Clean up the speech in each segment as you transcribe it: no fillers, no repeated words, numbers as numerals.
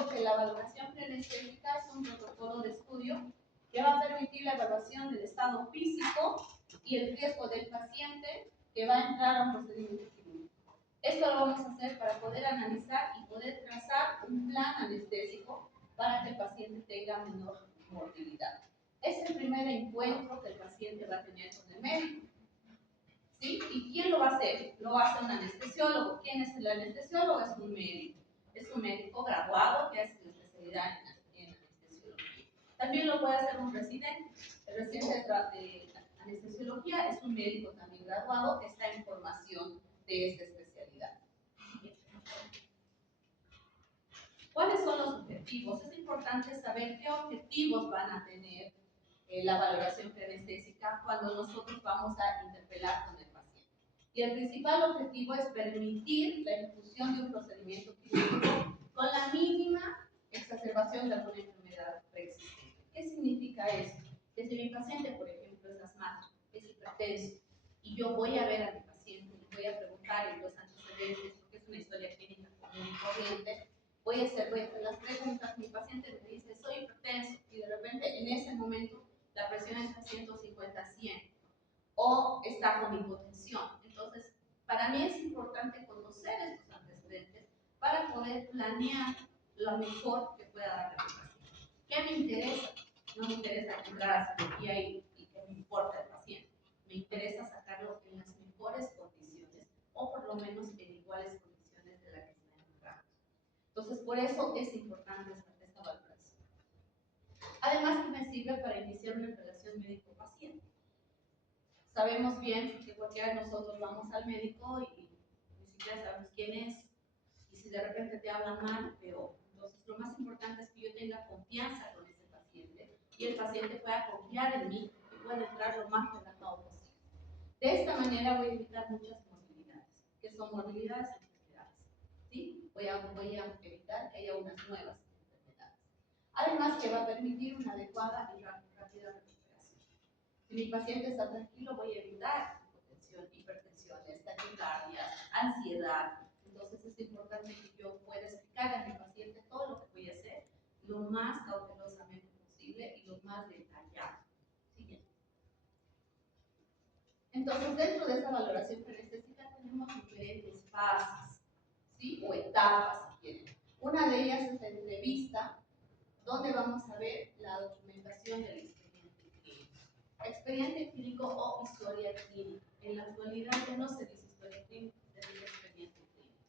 digo que la valoración preanestésica es un protocolo de estudio que va a permitir la evaluación del estado físico y el riesgo del paciente que va a entrar a un procedimiento quirúrgico. Esto lo vamos a hacer para poder analizar y poder trazar un plan anestésico para que el paciente tenga menor morbilidad. Es el primer encuentro que el paciente va a tener con el médico. ¿Sí? ¿Y quién lo va a hacer? Lo va a hacer un anestesiólogo. ¿Quién es el anestesiólogo? Es un médico. Es un médico graduado que hace su especialidad en anestesiología. También lo puede hacer un residente. El residente de anestesiología es un médico también graduado que está en formación de esta especialidad. ¿Cuáles son los objetivos? Es importante saber qué objetivos van a tener la valoración preanestésica cuando nosotros vamos a interpelar con el paciente. Y el principal objetivo es permitir la ejecución de un procedimiento quirúrgico con la mínima exacerbación de alguna enfermedad preexistente. ¿Qué significa esto? Que si mi paciente, por ejemplo, es asmático, es hipertenso, y yo voy a ver a mi paciente y voy a preguntar en los antecedentes, porque es una historia clínica común y corriente, voy a hacer las preguntas, mi paciente me dice, soy hipertenso, y de repente en ese momento la presión está 150-100, o está con hipotensión. Entonces, para mí es importante conocer estos antecedentes para poder planear lo mejor que pueda dar a mi paciente. ¿Qué me interesa? No me interesa entrar a cirugía y que me importa el paciente. Me interesa sacarlo en las mejores condiciones, o por lo menos en iguales condiciones de las que está entrando. Entonces, por eso es importante esta valoración. Además, que me sirve para iniciar una relación médico-paciente. Sabemos bien que cualquiera de nosotros vamos al médico y ni siquiera sabemos quién es, y si de repente te hablan mal, peor. Entonces, lo más importante es que yo tenga confianza con ese paciente y el paciente pueda confiar en mí y pueda entrar lo más relajado posible. De esta manera voy a evitar muchas morbilidades. ¿Qué son morbilidades? Enfermedades. ¿Sí? Voy a evitar que haya unas nuevas enfermedades. Además, que va a permitir una adecuada y rápida recuperación. Si mi paciente está tranquilo, voy a evitar hipertensiones, taquicardias, ansiedad. Entonces es importante que yo pueda explicar a mi paciente todo lo que voy a hacer lo más cautelosamente posible y lo más detallado. Siguiente. Entonces, dentro de esa valoración preanestésica tenemos diferentes fases, ¿sí? O etapas, si quieren. Una de ellas es la entrevista, donde vamos a ver la documentación del expediente clínico. Expediente clínico o historia clínica. En la actualidad ya no se dice historia clínica, se dice expediente clínico.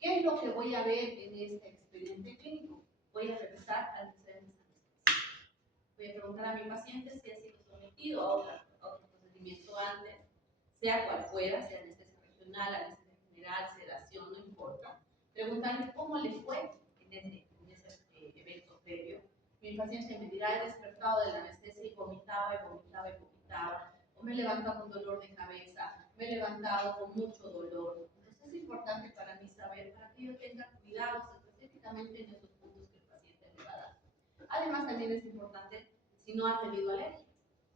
¿Qué es lo que voy a ver en este expediente clínico? Voy a revisar antecedentes anestésicos. Voy a preguntar a mi paciente si ha sido sometido a otro procedimiento antes, sea cual fuera, sea anestesia regional, anestesia general, sedación, no importa. Preguntarle cómo le fue en ese evento previo. Mi paciente me dirá, he despertado de la anestesia y vomitaba y vomitaba y vomitaba, o me he levantado con dolor de cabeza, me he levantado con mucho dolor. Entonces es importante para mí saber, para que yo tenga cuidados específicamente en esos puntos que el paciente me va a dar. Además, también es importante si no ha tenido alergia.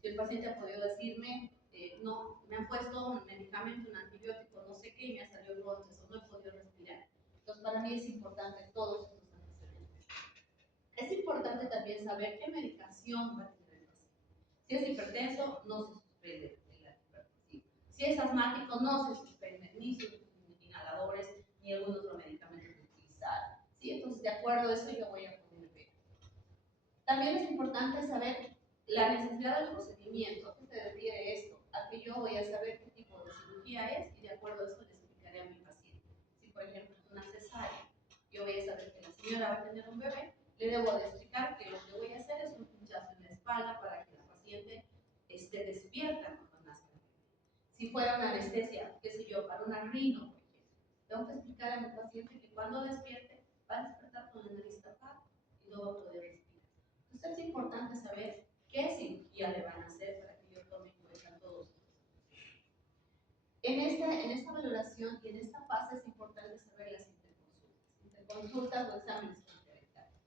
Si el paciente ha podido decirme, no, me han puesto un medicamento, un antibiótico, no sé qué, y me ha salido brotes o no he podido respirar. Entonces, para mí es importante todos estos antecedentes. Es importante también saber qué medicación va a tener el paciente. Si es hipertenso, no se suspende el antihipertensivo. Si es asmático, no se suspende ni sus inhaladores ni algún otro medicamento que utilizar. ¿Sí? Entonces, de acuerdo a eso, yo voy a poner ver. También es importante saber la necesidad del procedimiento. ¿A qué se refiere esto? A que yo voy a saber qué tipo de cirugía es y de acuerdo a eso le explicaré a mi paciente. Si, por ejemplo, es una cesárea, yo voy a saber que la señora va a tener un bebé, le debo de explicar que lo que voy a hacer es un pinchazo en la espalda para que la paciente esté despierta cuando nazca el bebé. Si fuera una anestesia, qué sé yo, para una rino, por ejemplo, tengo que explicar a mi paciente que cuando despierte va a despertar con la nariz tapada y no va a poder respirar. Entonces es importante saber qué cirugía le van a hacer para que yo tome en cuenta todos estos. En esta valoración y en esta fase es importante saber las interconsultas o exámenes complementarios.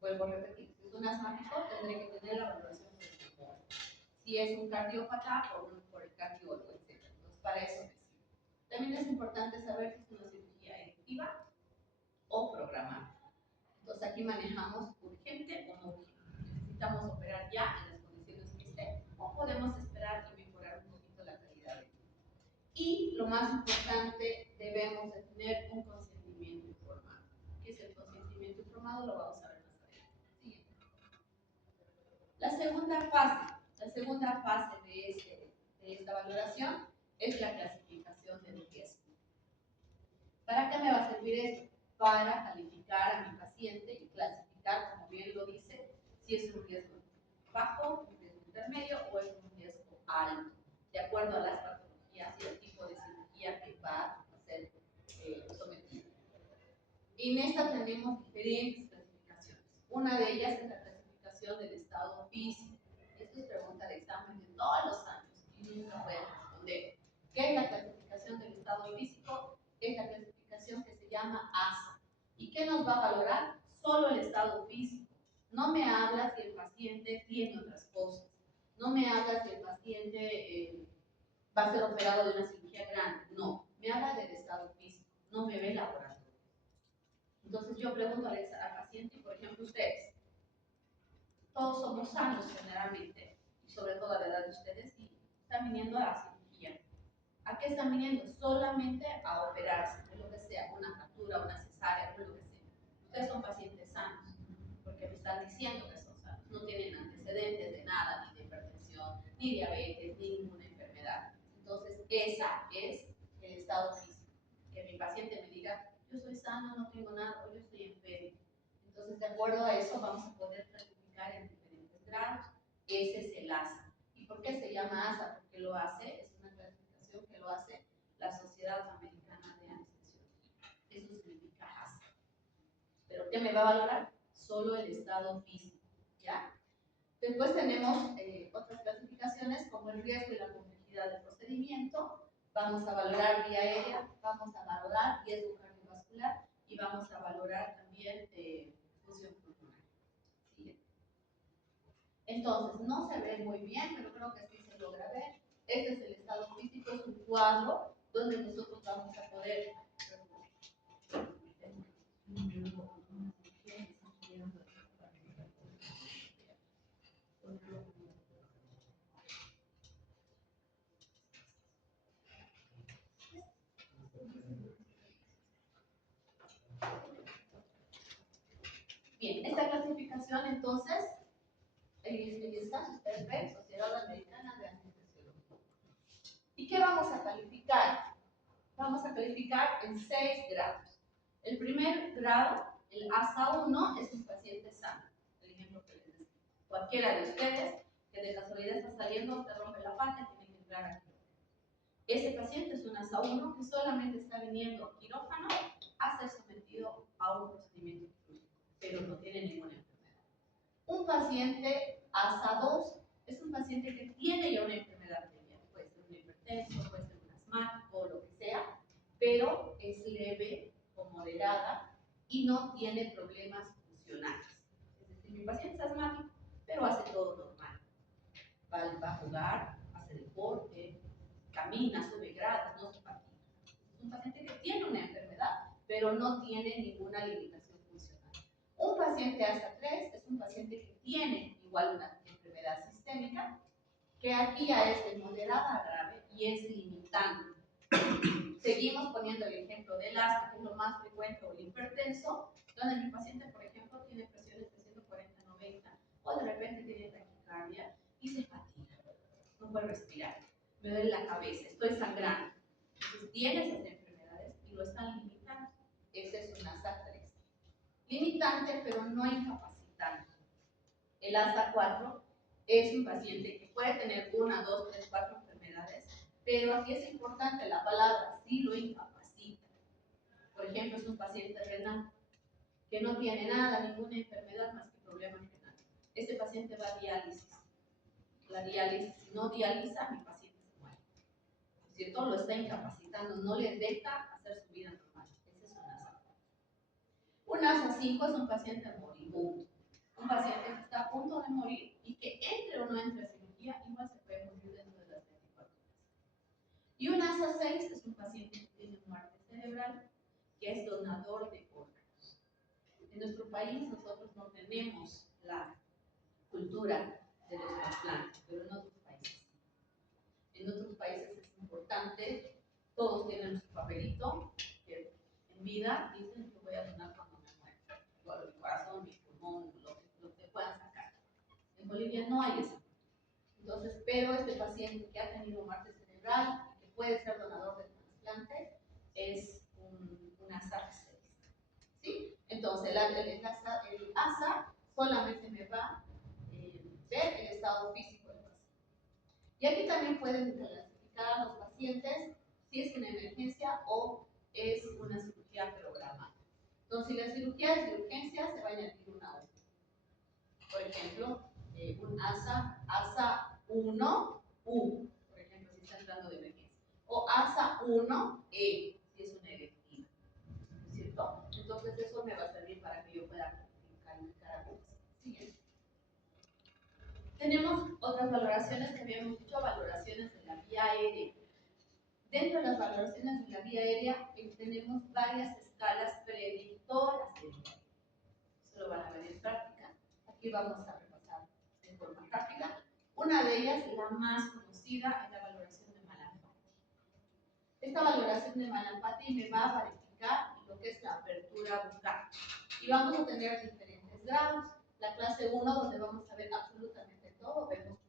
Vuelvo a repetir, si es un asmático tendré que tener la valoración por el neurólogo. Si es un cardiópata, por el cardiólogo, etc. Entonces para eso me sirve. También es importante saber si es una cirugía electiva o programada. Entonces aquí manejamos urgente o no urgente. Necesitamos operar ya en las condiciones que esté o podemos esperar y mejorar un poquito la calidad de vida. Y lo más importante, debemos de tener un consentimiento informado. ¿Qué es el consentimiento informado? Lo vamos a ver más adelante. Siguiente. La segunda fase de esta valoración es la clasificación del riesgo. ¿Para qué me va a servir esto? Para calificar a mi paciente y clasificar, como bien lo dice, si es un riesgo bajo, un riesgo intermedio o es un riesgo alto, de acuerdo a las patologías y el tipo de cirugía que va a ser sometido. En esta tenemos diferentes clasificaciones. Una de ellas es la clasificación del estado físico. Esto es pregunta de examen de todos los años y nunca pueden responder. ¿Qué es la clasificación del estado físico? Es la clasificación que se llama ASA. ¿Y qué nos va a valorar? Solo el estado físico. No me habla si el paciente tiene otras cosas. No me habla si el paciente va a ser operado de una cirugía grande. No, me habla del estado físico. No me ve laboratorio. Entonces yo pregunto al paciente, por ejemplo, ustedes, todos somos sanos generalmente, y sobre todo a la edad de ustedes, y están viniendo a la cirugía. ¿A qué están viniendo? Solamente a operarse, de lo que sea, una fractura, una cesárea, o lo que sea. Ustedes son pacientes sanos, porque me están diciendo que son sanos. No tienen antecedentes de nada, ni de hipertensión, ni diabetes, ni ninguna enfermedad. Entonces, esa es el estado físico. Que mi paciente me diga, yo soy sano, no tengo nada, o yo estoy enfermo. Entonces, de acuerdo a eso, vamos a poder clasificar en diferentes grados. Ese es el ASA. ¿Y por qué se llama ASA? Porque lo hace, es una clasificación que lo hace la Sociedad Americana de Anestesiología. Eso significa ASA. ¿Pero qué me va a valorar? Solo el estado físico, ¿ya? Después tenemos otras clasificaciones como el riesgo y la complejidad del procedimiento. Vamos a valorar vía aérea, vamos a valorar riesgo cardiovascular y vamos a valorar también función pulmonar. Siguiente. Entonces, no se ve muy bien, pero creo que sí se logra ver. Este es el estado físico, es un cuadro donde nosotros vamos a poder... Bien, esta clasificación entonces, está ustedes Sociedad Americana de Anestesiología. ¿Y qué vamos a calificar? Vamos a calificar en 6 grados. El primer grado, el ASA 1, es un paciente sano. El ejemplo que les decía. Cualquiera de ustedes que de casualidad está saliendo, se rompe la pata, tiene que entrar a quirófano. Ese paciente es un ASA 1 que solamente está viniendo a quirófano a ser sometido a un procedimiento quirúrgico, pero no tiene ninguna enfermedad. Un paciente ASA 2 es un paciente que tiene ya una enfermedad previa, puede ser un hipertenso, puede ser un asmático o lo que sea, pero es leve o moderada y no tiene problemas funcionales. Es decir, mi paciente es asmático, pero hace todo normal. Va a jugar, hace deporte, camina, sube grados, no se fatiga. Es un paciente que tiene una enfermedad, pero no tiene ninguna limitación funcional. Un paciente ASA 3 es un paciente que tiene igual una enfermedad sistémica, que aquí ya es de moderada a grave y es limitante. Seguimos poniendo el ejemplo del asma, que es lo más frecuente, o el hipertenso, donde mi paciente, por ejemplo, tiene presiones de 140-90 o de repente tiene taquicardia y se fatiga, no puede respirar, me duele la cabeza, estoy sangrando. Entonces tiene esas enfermedades y lo están limitando. Ese es un ASA 3. Limitante, pero no incapacitante. El ASA 4 es un paciente que puede tener 1, 2, 3, 4 enfermedades, pero aquí es importante la palabra, sí lo incapacita. Por ejemplo, es un paciente renal que no tiene nada, ninguna enfermedad más que problemas renales. Este paciente va a diálisis. La diálisis, si no dializa, mi paciente se muere. ¿No es cierto? Lo está incapacitando, no le deja hacer su vida normal. Ese es un ASA 4. Un ASA 5 es un paciente moribundo. Un paciente que está a punto de morir y que entre o no entre a cirugía, igual se puede morir dentro de las 24 horas. Y un ASA 6 es un paciente que tiene muerte cerebral, que es donador de órganos. En nuestro país nosotros no tenemos la cultura de los trasplantes, pero en otros países sí. En otros países es importante, todos tienen su papelito, que en vida dicen que voy a donar cuando me muera, igual mi corazón, mi pulmón, lo que puedan sacar. En Bolivia no hay eso. Entonces, pero este paciente que ha tenido muerte cerebral y que puede ser donador de trasplante es un ASA especialista. ¿Sí? Entonces, el ASA solamente me va a ver el estado físico del paciente. Y aquí también pueden clasificar a los pacientes si es una emergencia o es una cirugía programada. Entonces, si la cirugía es de urgencia, se va a añadir una U. Por ejemplo, un ASA 1U, por ejemplo, si está entrando de emergencia. O ASA 1E, si es una electiva. ¿No es cierto? Entonces, eso me va a servir para que yo pueda calificar a los siguientes. Tenemos otras valoraciones que habíamos dicho, valoraciones de la vía aérea. Dentro de las valoraciones de la vía aérea tenemos varias escalas predictoras de vía aérea. Eso lo van a ver en práctica. Aquí vamos a repasar de forma rápida. Una de ellas, la más conocida, es la valoración de Mallampati. Esta valoración de Mallampati me va a verificar lo que es la apertura bucal. Y vamos a tener diferentes grados. La clase 1, donde vamos a ver absolutamente todo, vemos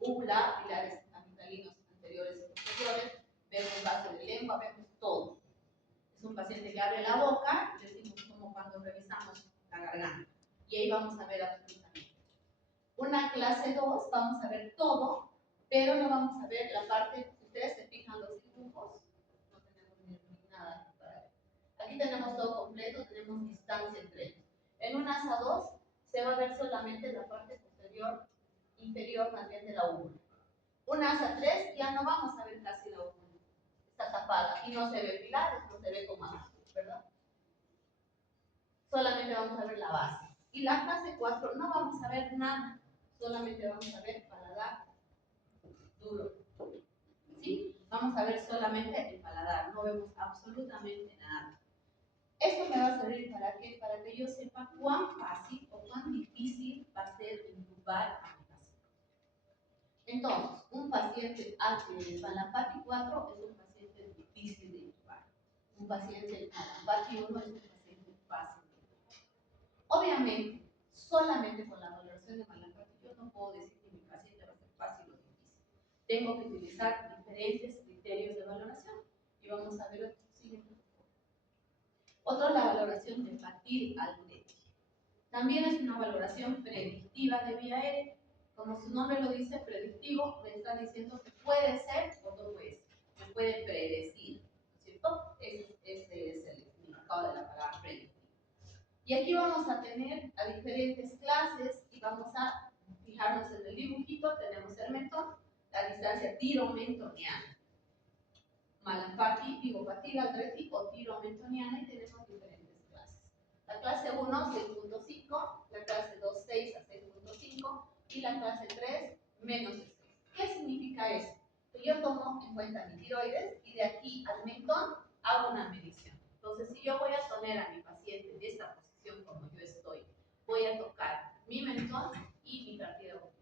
úvula, pilares amigdalinos anteriores y posteriores, vemos base de lengua, vemos todo. Es un paciente que abre la boca, decimos como cuando revisamos la garganta. Y ahí vamos a ver absolutamente. Una clase 2, vamos a ver todo, pero no vamos a ver la parte, si ustedes se fijan los dibujos, no tenemos ni nada para ver. Aquí tenemos todo completo, tenemos distancia entre ellos. En un ASA 2 se va a ver solamente la parte posterior, inferior más bien de la úvula. Un ASA 3 ya no vamos a ver casi la úvula, está tapada y no se ve pilares, no se ve como azul, ¿verdad? Solamente vamos a ver la base. Y la clase 4 no vamos a ver nada, solamente vamos a ver paladar duro. ¿Sí? Vamos a ver solamente el paladar, no vemos absolutamente nada. Esto me va a servir para qué? Para que yo sepa cuán fácil o cuán difícil va a ser intubar a mi paciente. Entonces, un paciente Mallampati 4 es un paciente difícil de intubar. Un paciente Mallampati 1 es un paciente fácil de intubar. Obviamente, solamente con la valoración de Mallampati yo no puedo decir que mi paciente va a ser fácil o difícil. Tengo que utilizar diferentes criterios de valoración y vamos a ver otro siguiente. Otro es la valoración de Patil-Aldrete. También es una valoración predictiva de vía aérea. Como su nombre lo dice, predictivo, me está diciendo que puede ser o no puede ser. Me puede predecir, ¿no es cierto? Ese es el significado de la palabra predictivo. Y aquí vamos a tener a diferentes clases y vamos a fijarnos en el dibujito. Tenemos el mentón, la distancia tiromentoniana. Mallampati, digo, Patil-Aldrete o tiromentoniana, y tenemos diferentes clases. La clase 1, 6.5, la clase 2, 6 a 6.5 y la clase 3, menos de 6. ¿Qué significa eso? Que yo tomo en cuenta mi tiroides y de aquí al mentón hago una medición. Entonces, si yo voy a poner a mi paciente en esta posición como yo estoy, voy a tocar mi mentón y mi cartílago.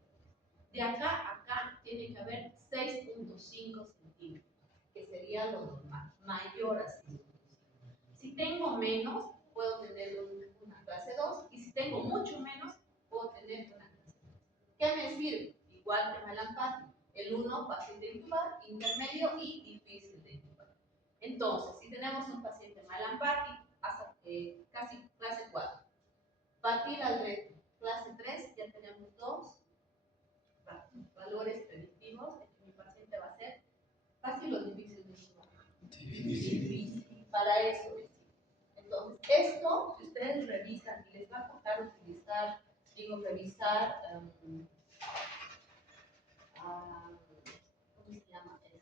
De acá a acá tiene que haber 6.5 centímetros, que sería lo normal, mayor a 6.5. Si tengo menos, puedo tener una clase 2, y si tengo mucho menos, puedo tener una clase 3. ¿Qué me sirve? Igual que Mallampati, el 1 fácil de intubar, intermedio y difícil de intubar. Entonces, si tenemos un paciente Mallampati, casi clase 4, Patil-Aldrete, clase 3, ya tenemos dos valores predictivos de que mi paciente va a ser fácil o difícil de intubar. Difícil. Para eso es. Entonces, esto, si ustedes revisan y les va a tocar utilizar, revisar, ¿cómo se llama esto?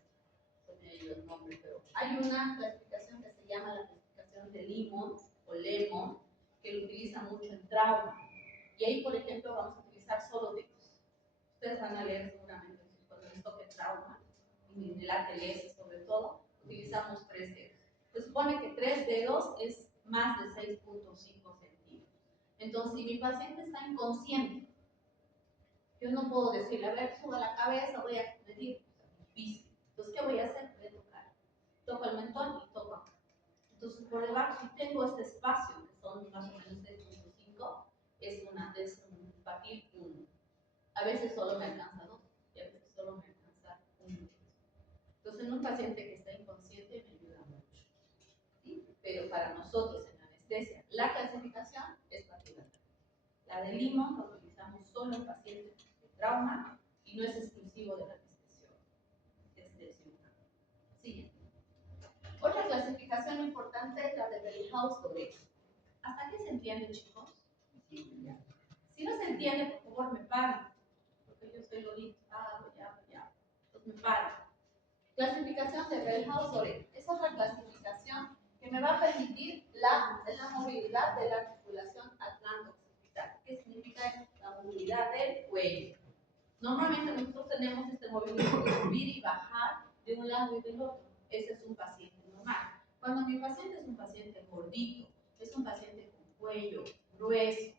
Se me ha ido el nombre, pero hay una clasificación que se llama la clasificación de Lemon o Lemon, que lo utiliza mucho en trauma. Y ahí, por ejemplo, vamos a utilizar solo dedos. Ustedes van a leer seguramente cuando les toque trauma, y en el ATLS sobre todo, utilizamos 3 dedos. Se supone que 3 dedos es más de 6.5 centímetros. Entonces, si mi paciente está inconsciente, yo no puedo decirle, a ver, suba la cabeza, voy a medir, difícil. Entonces, ¿qué voy a hacer? Voy a tocar. Toco el mentón y toco acá. Entonces, por debajo, si tengo este espacio, que son más o menos 6.5, es un papel 1. A veces solo me alcanza 2 y a veces solo me alcanza 1. Entonces, en un paciente que está inconsciente me ayuda mucho. ¿Sí? Pero para nosotros en anestesia, la clasificación es papila. La de Limón la utilizamos solo en pacientes de trauma y no es exclusivo de la anestesióloga. Siguiente. Otra clasificación importante es la de Bellhaus-Doré. ¿Hasta aquí se entiende, chicos? Sí. Si no se entiende, por favor, me paren. Porque yo soy lolito. Ya. Entonces me paren. Clasificación de Bellhaus-Doré. Esa es la clasificación que me va a permitir la movilidad de la articulación atlántico-occipital. ¿Qué significa eso? La movilidad del cuello. Normalmente nosotros tenemos este movimiento de subir y bajar de un lado y del otro. Ese es un paciente normal. Cuando mi paciente es un paciente gordito, es un paciente con cuello grueso,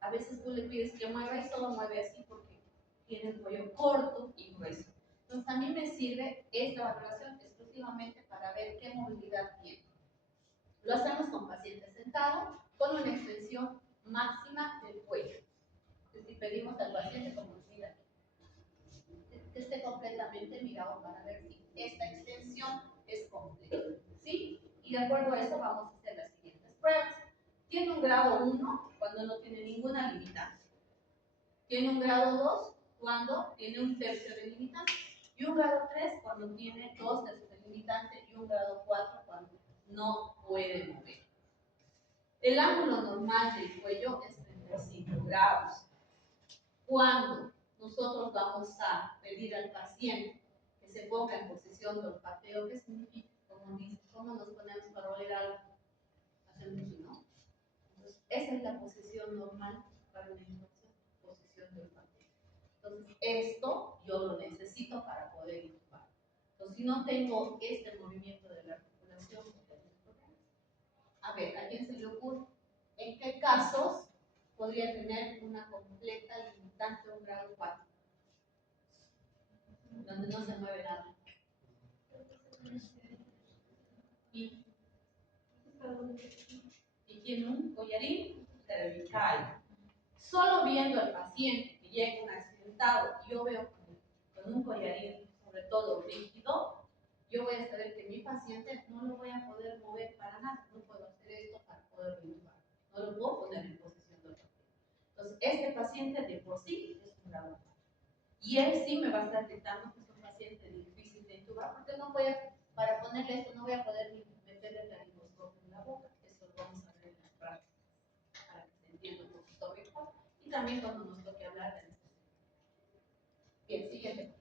a veces tú le pides que mueva y solo mueve así porque tiene el cuello corto y grueso. Entonces también me sirve esta valoración exclusivamente para ver qué movilidad tiene. Lo hacemos con pacientes sentados con una extensión máxima del cuello. Entonces, si pedimos al paciente como mira, que esté completamente mirado para ver si esta extensión es completa. ¿Sí? Y de acuerdo a eso vamos a hacer las siguientes pruebas. Tiene un grado 1 cuando no tiene ninguna limitante. Tiene un grado 2 cuando tiene un tercio de limitante. Y un grado 3 cuando tiene 2 tercios de limitante. Y un grado 4 cuando no puede mover. El ángulo normal del cuello es 35 grados. Cuando nosotros vamos a pedir al paciente que se ponga en posición de olfateo, ¿qué significa? ¿Cómo nos ponemos para oler algo? Hacemos así, ¿no? Entonces, esa es la posición normal para una intubación, posición de olfateo. Entonces, esto yo lo necesito para poder intubar. Entonces, si no tengo este movimiento de la articulación, a ver, ¿a quién se le ocurre? ¿En qué casos podría tener una completa limitante de un grado 4? Donde no se mueve nada. Y tiene un collarín cervical. Solo viendo al paciente que llega un accidentado y yo veo con un collarín, sobre todo rígido, yo voy a saber que mi paciente no lo voy a poder mover para nada. No puedo hacer esto para poder intubar. No lo puedo poner en posición de olfateo. Entonces, este paciente de por sí es un grado 4. Y él sí me va a estar detectando que es un paciente difícil de intubar, porque no voy a, para ponerle esto, no voy a poder ni meterle el laringoscopio en la boca. Eso lo vamos a ver en las prácticas, para que se entienda un poquito mejor. Y también cuando nos toque hablar de esto. Bien, siguiente.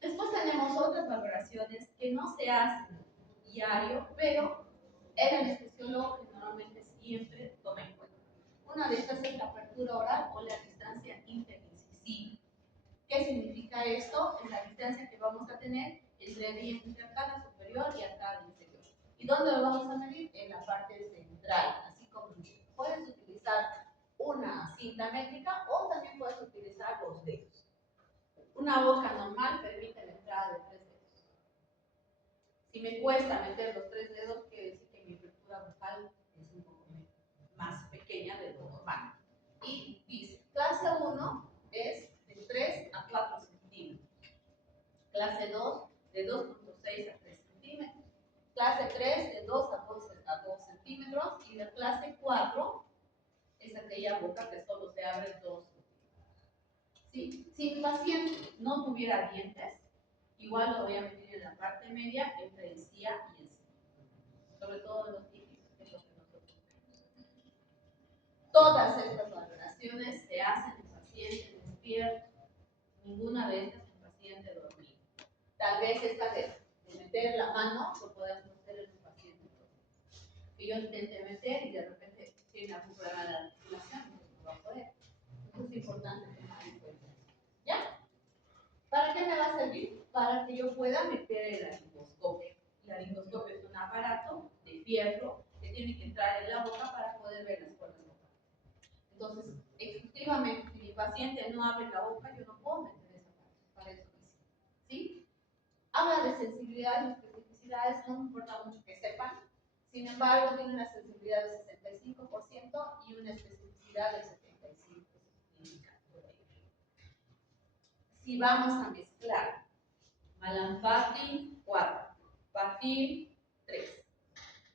Después tenemos otras valoraciones que no se hacen diario, pero el anestesiólogo normalmente siempre toma en cuenta. Una de estas es la apertura oral o la distancia interincisiva. ¿Qué significa esto? Es la distancia que vamos a tener entre el diente arcada superior y arcada inferior. ¿Y dónde lo vamos a medir? En la parte central, así como puedes utilizar una cinta métrica o también puedes utilizar los dedos. Una boca normal permite la entrada de 3 dedos. Si me cuesta meter los 3 dedos, quiere decir que mi apertura bucal es un poco más pequeña de lo normal. Y dice, clase 1 es de 3 a 4 centímetros. Clase 2 de 2.6 a 3 centímetros. Clase 3 de 2 a 2 centímetros. Y la clase 4 es aquella boca que solo se abre 2 centímetros. ¿Sí? Si el paciente no tuviera dientes, igual lo voy a medir en la parte media entre encía y encía. Sobre todo los típicos, que es lo que nosotros tenemos. Todas estas valoraciones se hacen en pacientes despiertos, ninguna de estas en paciente dormido. Tal vez esta de meter la mano lo podemos hacer en un paciente dormido. Que yo intente meter y de repente tiene algún problema de la articulación, no va a poder. Eso es importante tomar en cuenta. ¿Ya? ¿Para qué me va a servir? Para que yo pueda meter el laringoscopio. El laringoscopio es un aparato de fierro que tiene que entrar en la boca para poder ver las cuerdas Entonces, exclusivamente, si mi paciente no abre la boca, yo no puedo meter esa parte, para eso dice, ¿sí? Habla de sensibilidades y especificidades, no me importa mucho que sepan, sin embargo, tiene una sensibilidad del 65% y una especificidad del 75%. Si vamos a mezclar, Mallampati 4, Patil 3,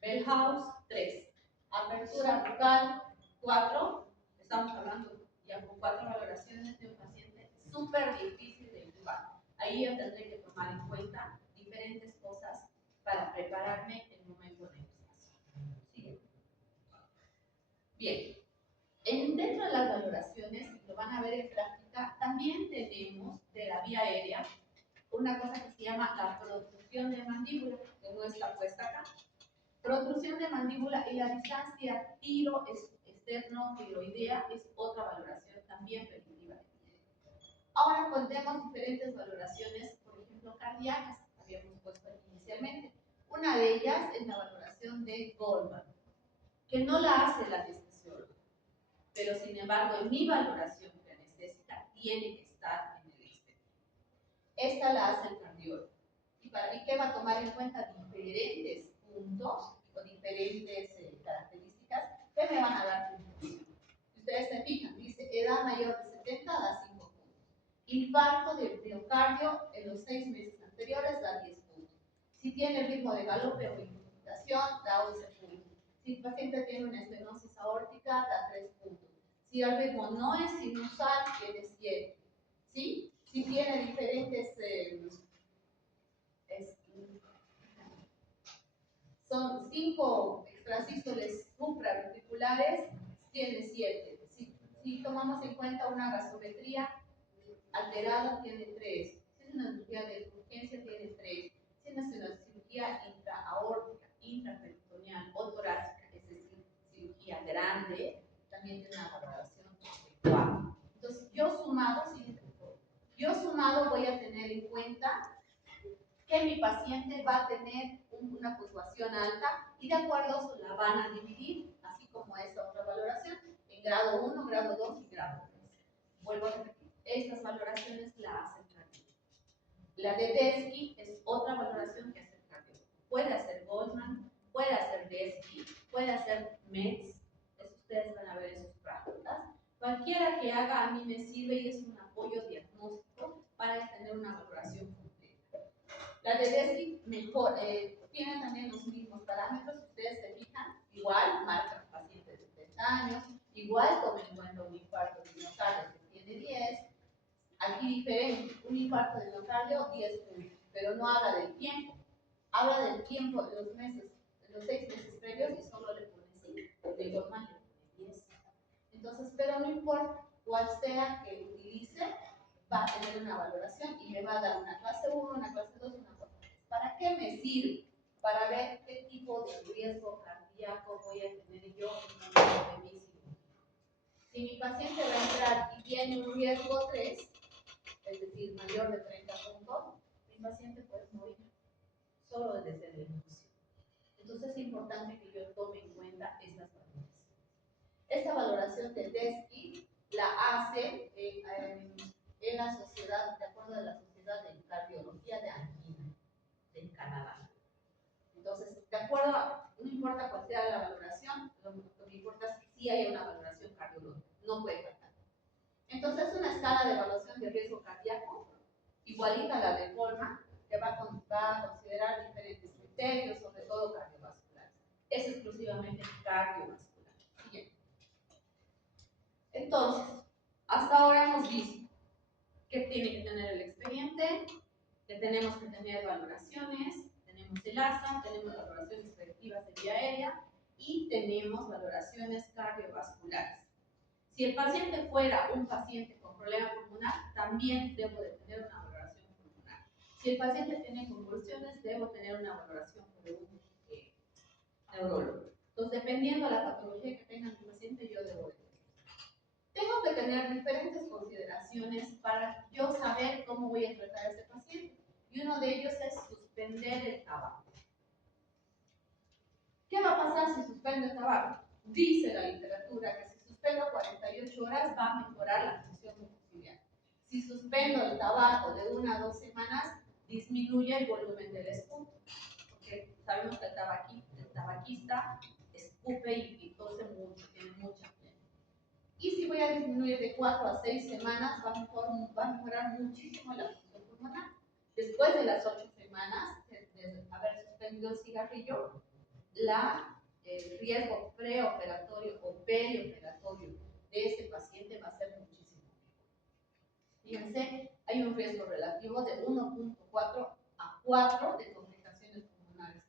Bellhaus 3, apertura bucal 4, estamos hablando ya con 4 valoraciones de un paciente súper difícil de intubar. Ahí yo tendré que tomar en cuenta diferentes cosas para prepararme en el momento de intubación. ¿Sí? Bien, dentro de las valoraciones, lo van a ver en práctica, también tenemos de la vía aérea una cosa que se llama la protrusión de mandíbula, que no está puesta acá. Protrusión de mandíbula y la distancia tiro externo-tiroidea es otra valoración también predictiva. Ahora pondremos diferentes valoraciones, por ejemplo, cardíacas, habíamos puesto inicialmente. Una de ellas es la valoración de Goldman, que no la hace la anestesióloga, pero sin embargo en mi valoración anestésica tiene que estar en el exterior. Esta la hace el cardiólogo. ¿Y qué va a tomar en cuenta? Diferentes puntos o diferentes características que me van a dar puntuación. Si ustedes se fijan, dice edad mayor de 70 da 5 puntos. Infarto de miocardio en los 6 meses anteriores da 10 puntos. Si tiene ritmo de galope o infartación da 11 puntos. Si el paciente tiene una estenosis aórtica da 3 puntos. Si el ritmo no es sinusal, tiene 7. ¿Sí? Si tiene diferentes son 5 extrasístoles supraventriculares, tiene 7. Si tomamos en cuenta una gasometría alterada, tiene 3. Si es una cirugía de urgencia, tiene 3. Si es una cirugía intraaórtica, intraperitoneal o torácica, es decir, cirugía grande, también tiene una valoración de 4. Entonces, yo sumado voy a tener en cuenta que mi paciente va a tener una puntuación alta y de acuerdo a eso la van a dividir, así como esta otra valoración, en grado 1, grado 2 y grado 3. Vuelvo a repetir, estas valoraciones la hace el cardiólogo. La de Desky es otra valoración que hace el cardiólogo. Puede hacer Goldman, puede hacer Desky, puede hacer METS, eso ustedes van a ver en sus prácticas. Cualquiera que haga a mí me sirve y es un apoyo diagnóstico para tener una valoración completa. La de Desky mejor, tiene también los mismos parámetros, si ustedes se fijan, igual marca pacientes de 70 años, igual tomen en cuenta un infarto de miocardio que tiene 10, aquí diferente, un infarto de miocardio 10 puntos, pero no habla del tiempo, habla del tiempo de los meses, de los 6 meses previos y solo le pone 5, de Goldman le pone 10. Entonces, pero no importa cuál sea que utilice, va a tener una valoración y me va a dar una clase 1, una clase 2, una clase 3. ¿Para qué me sirve? Para ver qué tipo de riesgo cardíaco voy a tener yo en el momento de mi cirugía. Si mi paciente va a entrar y tiene un riesgo 3, es decir, mayor de 30 puntos, mi paciente puede morir solo desde la inducción. Entonces es importante que yo tome en cuenta estas valoraciones. Esta valoración de Desky la hace en la sociedad, de acuerdo a la Sociedad de Cardiología de Angina, de Canadá. Entonces, de acuerdo no importa cuál sea la valoración, lo que importa es que sí haya una valoración cardiológica, no puede faltar. Entonces, es una escala de evaluación de riesgo cardíaco, igualita a la de Goldman, que va a considerar diferentes criterios, sobre todo cardiovasculares. Es exclusivamente cardiovascular. Bien. Entonces, hasta ahora hemos visto que tiene que tener el expediente, que tenemos que tener valoraciones, tenemos el ASA, tenemos valoraciones predictivas de vía aérea y tenemos valoraciones cardiovasculares. Si el paciente fuera un paciente con problema pulmonar, también debo de tener una valoración pulmonar. Si el paciente tiene convulsiones, debo tener una valoración por un neurólogo. Entonces, dependiendo de la patología que tenga mi paciente, yo debo de tener. Tengo que tener diferentes consideraciones para yo saber cómo voy a tratar a este paciente. Y uno de ellos es suspender el tabaco. ¿Qué va a pasar si suspende el tabaco? Dice la literatura que si suspendo 48 horas, va a mejorar la función mucociliar. Si suspendo el tabaco de 1 a 2 semanas, disminuye el volumen del esputo. Porque sabemos que el tabaquista escupe y tose mucho, tiene mucha flema. Y si voy a disminuir de 4 a 6 semanas, va a mejorar muchísimo la función pulmonar. Después de las 8 semanas de haber suspendido el cigarrillo, el riesgo preoperatorio o perioperatorio de este paciente va a ser muchísimo menor. Fíjense, hay un riesgo relativo de 1.4 a 4 de complicaciones pulmonares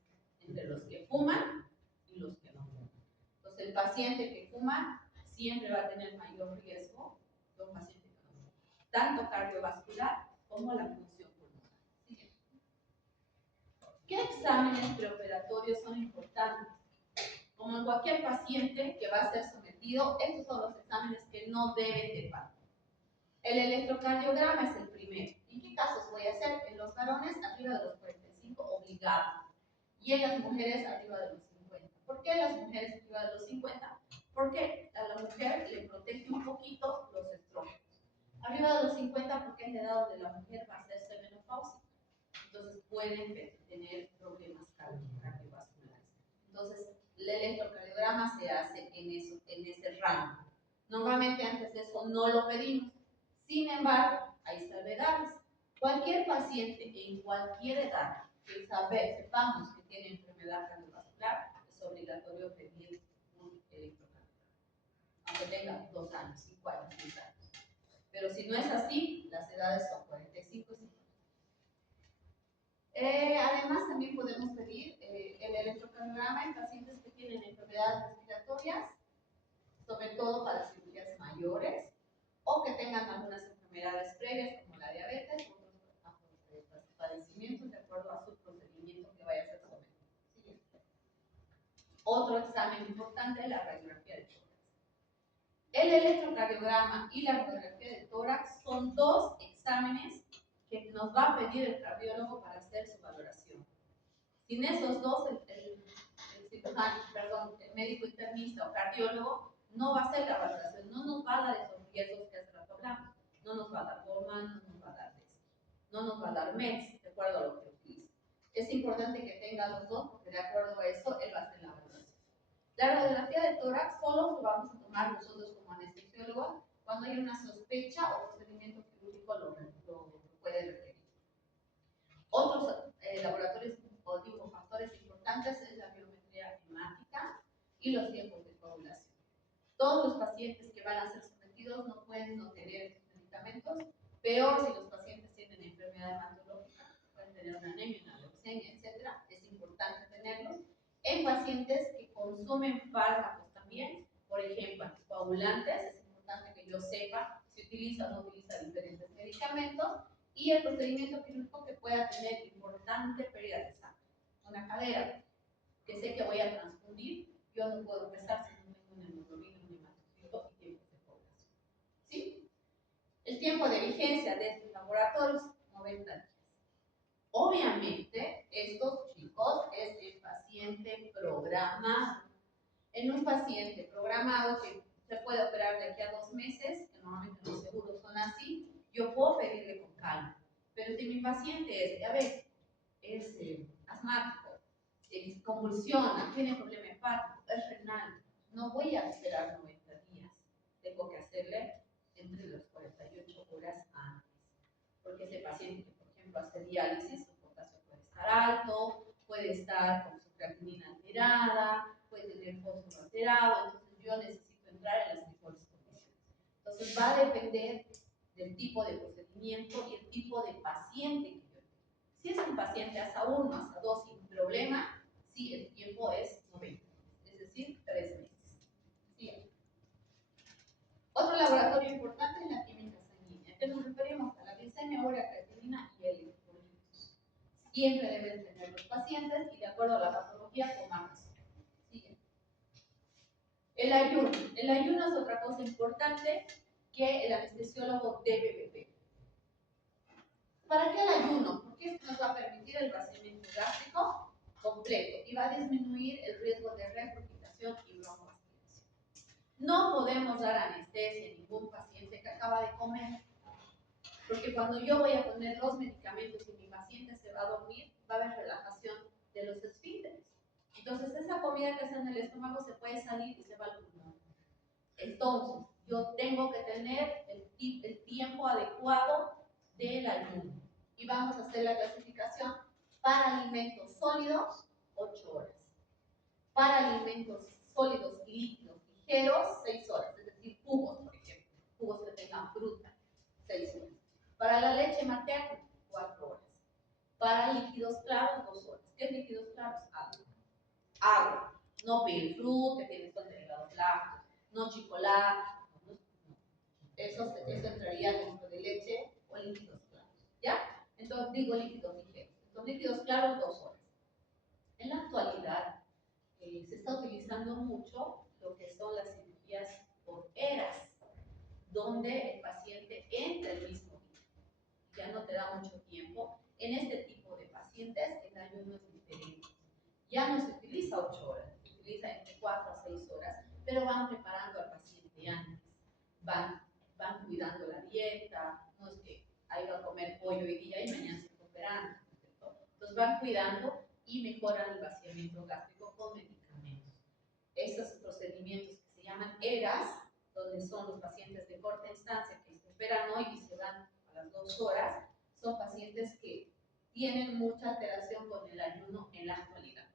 entre los que fuman y los que no fuman. Entonces, el paciente que fuma siempre va a tener mayor riesgo que un paciente que no fuma, tanto cardiovascular como la función pulmonar. ¿Qué exámenes preoperatorios son importantes? Como en cualquier paciente que va a ser sometido, estos son los exámenes que no deben de faltar. El electrocardiograma es el primero. ¿En qué casos voy a hacer? En los varones arriba de los 45, obligado. Y en las mujeres arriba de los 50. ¿Por qué las mujeres arriba de los 50? Porque a la mujer le protege un poquito los estrógenos. Arriba de los 50 porque es la edad donde la mujer va a hacerse menopáusica. Entonces pueden tener problemas cardiovasculares. Entonces, el electrocardiograma se hace en ese rango. Normalmente antes de eso no lo pedimos. Sin embargo, hay salvedades. Cualquier paciente en cualquier edad que sepamos que tiene enfermedad cardiovascular, es obligatorio pedir un electrocardiograma. Aunque tenga 2 años, 5 años, 10 años. Pero si no es así, las edades son 45 y 50. Además, también podemos pedir el electrocardiograma en pacientes que tienen enfermedades respiratorias, sobre todo para cirugías mayores, o que tengan algunas enfermedades previas como la diabetes o otros padecimientos de acuerdo a su procedimiento que vaya a ser sometido. Otro examen importante es la radiografía de tórax. El electrocardiograma y la radiografía de tórax son 2 exámenes que nos va a pedir el cardiólogo para hacer su valoración. Sin esos 2, el médico internista o cardiólogo no va a hacer la valoración, no nos va a dar esos riesgos que hace rato hablamos. No nos va a dar Borman, no nos va a dar DESI, no nos va a dar METS, de acuerdo a lo que utiliza. Es importante que tenga los 2 porque de acuerdo a eso él va a hacer la valoración. La radiografía de tórax solo lo vamos a tomar nosotros como anestesiólogos cuando hay una sospecha o procedimiento quirúrgico lo puede requerir. Otros laboratorios o factores importantes es la biometría hemática y los tiempos de coagulación. Todos los pacientes que van a ser sometidos no pueden no tener estos medicamentos, peor si los pacientes tienen enfermedad hematológica, pueden tener una anemia, una leucemia, etc. Es importante tenerlos. En pacientes que consumen fármacos también, por ejemplo, anticoagulantes, es importante que yo sepa si utiliza o no utiliza diferentes medicamentos, y el procedimiento quirúrgico que pueda tener importante pérdida de sangre. Una cadera que sé que voy a transfundir, yo no puedo empezar si no tengo una hemoglobina, un hematocito y tiempos de coagulación. ¿Sí? El tiempo de vigencia de estos laboratorios, 90 días. Obviamente, estos chicos es el paciente programado. En un paciente programado que se puede operar de aquí a 2 meses, que normalmente los seguros son así, yo puedo pedirle con calma. Pero si mi paciente es diabético, es asmático, convulsiona, tiene problema hepático, es renal, no voy a esperar 90 días. Tengo que hacerle entre las 48 horas antes. Porque ese paciente que, por ejemplo, hace diálisis, su potasio puede estar alto, puede estar con su creatinina alterada, puede tener fósforo alterado, entonces yo necesito entrar en las mejores condiciones. Entonces va a depender del tipo de procedimiento y el tipo de paciente que yo tengo. Si es un paciente hasta 1, hasta 2 sin problema, sí, el tiempo es 90, es decir, 3 meses. ¿Sí? Otro laboratorio importante es la química sanguínea, que nos referimos a la glicemia, urea, creatinina y el electrolitos. Siempre deben tener los pacientes y de acuerdo a la patología tomarlos. ¿Sí? El ayuno. El ayuno es otra cosa importante que el anestesiólogo debe beber. ¿Para qué el ayuno? Porque esto nos va a permitir el vaciamiento gástrico completo y va a disminuir el riesgo de regurgitación y broncoaspiración. No podemos dar anestesia a ningún paciente que acaba de comer, porque cuando yo voy a poner los medicamentos y mi paciente se va a dormir, va a haber relajación de los esfínteres. Entonces esa comida que está en el estómago se puede salir y se va al pulmón. Entonces yo tengo que tener el tiempo adecuado del ayuno. Y vamos a hacer la clasificación para alimentos sólidos, 8 horas. Para alimentos sólidos y líquidos ligeros, 6 horas. Es decir, jugos, por ejemplo. Jugos que tengan fruta, 6 horas. Para la leche materna, 4 horas. Para líquidos claros, 2 horas. ¿Qué es líquidos claros? Agua. Agua. No pilfrut, que tiene derivados lácteos. No chocolate. No. Eso entraría dentro de leche o líquidos claros. ¿Ya? Entonces digo líquidos ligeros. Entonces líquidos claros, 2 horas. En la actualidad se está utilizando mucho lo que son las cirugías por eras, donde el paciente entra el mismo día. Ya no te da mucho tiempo. En este tipo de pacientes el ayuno es diferente. Ya no se utiliza 8 horas, se utiliza entre 4 a 6 horas, pero van preparando al paciente antes. Van cuidando la dieta, no es que hay que comer pollo hoy día y mañana se está operando. Entonces van cuidando y mejoran el vaciamiento gástrico con medicamentos. Esos procedimientos que se llaman ERAS, donde son los pacientes de corta instancia que se operan hoy y se dan a las 2 horas, son pacientes que tienen mucha alteración con el ayuno en la actualidad.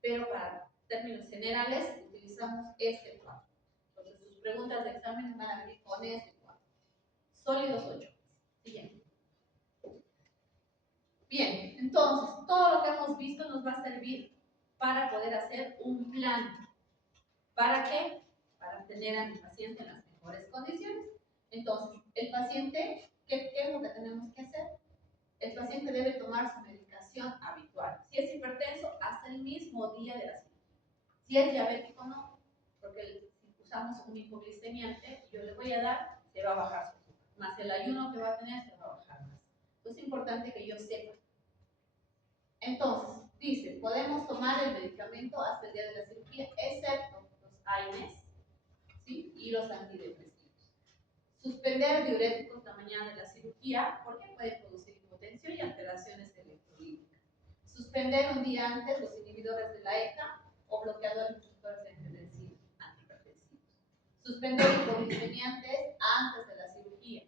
Pero para términos generales utilizamos este cuadro. Entonces sus preguntas de examen van a venir con este cuadro. Sólidos 8. Siguiente. Bien, entonces todo lo que hemos visto nos va a servir para poder hacer un plan. ¿Para qué? Para tener a mi paciente en las mejores condiciones. Entonces, el paciente, ¿qué es lo que tenemos que hacer? El paciente debe tomar su medicación habitual. Si es hipertenso, hasta el mismo día de la cirugía. Si es diabético, no, porque si usamos un hipoglicemiante, yo le voy a dar, se va a bajar su azúcar. Más el ayuno que va a tener, se va a bajar más. Entonces, es importante que yo sepa. Entonces, dice, podemos tomar el medicamento hasta el día de la cirugía, excepto los AINES, ¿sí? Y los antidepresivos. Suspender diuréticos la mañana de la cirugía porque puede producir hipotensión y alteraciones electrolíticas. Suspender un día antes los inhibidores de la ECA o bloqueadores receptores antihipertensivos. Suspender hipoglicemiantes antes de la cirugía.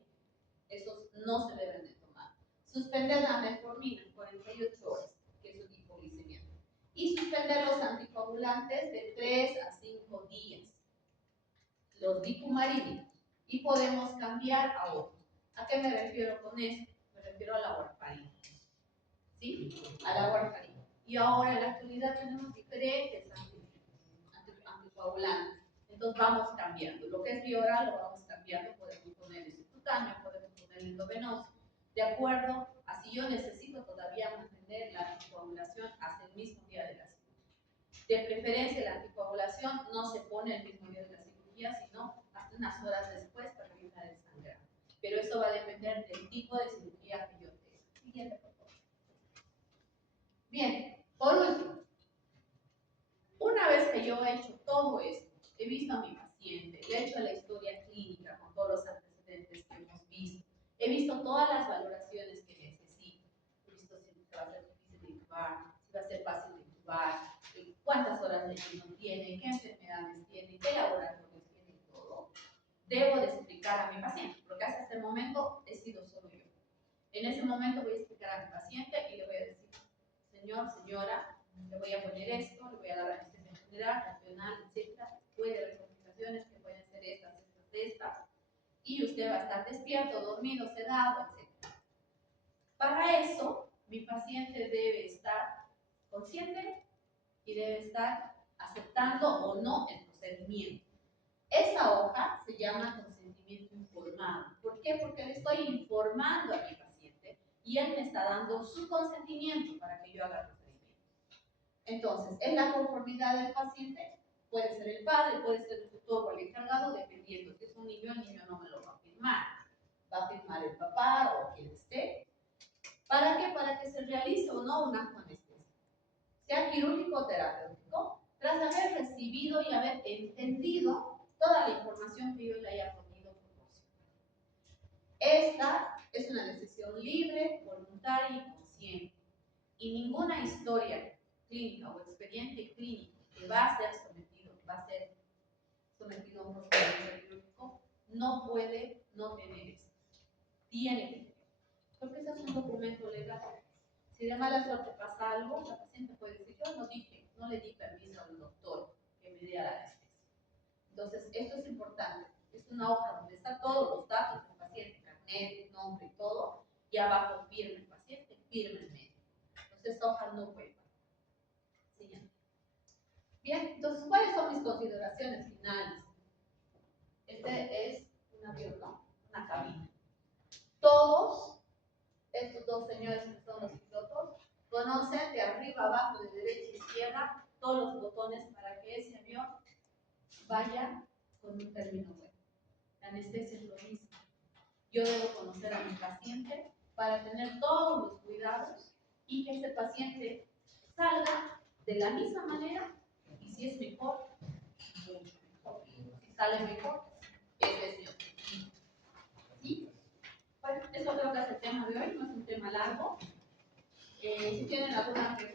Esos no se deben de tomar. Suspender la metformina 48 horas, que es un hipoglicemiante. Y suspender los anticoagulantes de 3 a 5 días. Los dicumarínicos. Y podemos cambiar a otros. ¿A qué me refiero con esto? Me refiero a la warfarina. ¿Sí? A la warfarina. Y ahora en la actualidad tenemos diferentes anticoagulantes. Entonces vamos cambiando. Lo que es vía oral lo vamos cambiando. Podemos poner el subcutáneo, podemos poner el endovenoso. De acuerdo a si yo necesito todavía mantener la anticoagulación hasta el mismo día de la cirugía. De preferencia la anticoagulación no se pone el mismo día de la cirugía, sino hasta unas horas después para evitar el sangrado. Pero eso va a depender del tipo de cirugía que yo tenga. Siguiente, por favor. Bien, por último, una vez que yo he hecho todo esto, he visto a mi paciente, le he hecho la historia clínica con todos los antecedentes que hemos visto, he visto todas las valoraciones que necesito, he visto si va a ser difícil de intubar, si va a ser fácil de intubar, cuántas horas de ayuno tiene, qué enfermedades tiene, qué laboratorios tiene y todo. Debo de explicar a mi paciente, porque hasta este momento he sido solo yo. En ese momento voy a explicar a mi paciente y le voy a decir, señor, señora, le voy a poner esto, le voy a dar anestesia general, nacional, etc. Puede haber complicaciones que pueden ser estas, y usted va a estar despierto, dormido, sedado, etc. Para eso, mi paciente debe estar consciente y debe estar aceptando o no el procedimiento. Esa hoja se llama consentimiento informado. ¿Por qué? Porque le estoy informando a mi paciente y él me está dando su consentimiento para que yo haga el procedimiento. Entonces, en la conformidad del paciente, puede ser el padre, puede ser el tutor o el encargado, dependiendo. Si es un niño, el niño no me lo va a firmar. Va a firmar el papá o quien esté. ¿Para qué? Para que se realice o no un acto anestesia, sea quirúrgico o terapéutico, tras haber recibido y haber entendido toda la información que yo le haya podido proporcionar. Esta es una decisión libre, voluntaria y consciente. Y ninguna historia clínica o expediente clínico que va a ser sometido a un procedimiento quirúrgico no puede no tener esto. Tiene que tener. Porque ese es un documento legal. Si de mala suerte pasa algo, la paciente puede decir, yo no le di permiso al doctor que me diera la anestesia. Entonces, esto es importante. Es una hoja donde están todos los datos del paciente, carnet, nombre y todo, y abajo firma el paciente, firma el médico. Entonces, esta hoja no puede faltar. Siguiente. Bien, entonces, ¿cuáles son mis consideraciones finales? Este es un avión, ¿no? Una cabina. Todos estos dos señores que son los pilotos conocen de arriba abajo, de derecha a izquierda, todos los botones para que ese avión vaya con un término bueno. La anestesia es lo mismo. Yo debo conocer a mi paciente para tener todos los cuidados y que ese paciente salga de la misma manera, y si es mejor, mucho mejor. Si sale mejor, ese es mi objetivo. ¿Sí? Bueno, eso creo que es el tema de hoy, no es un tema largo. Si tienen alguna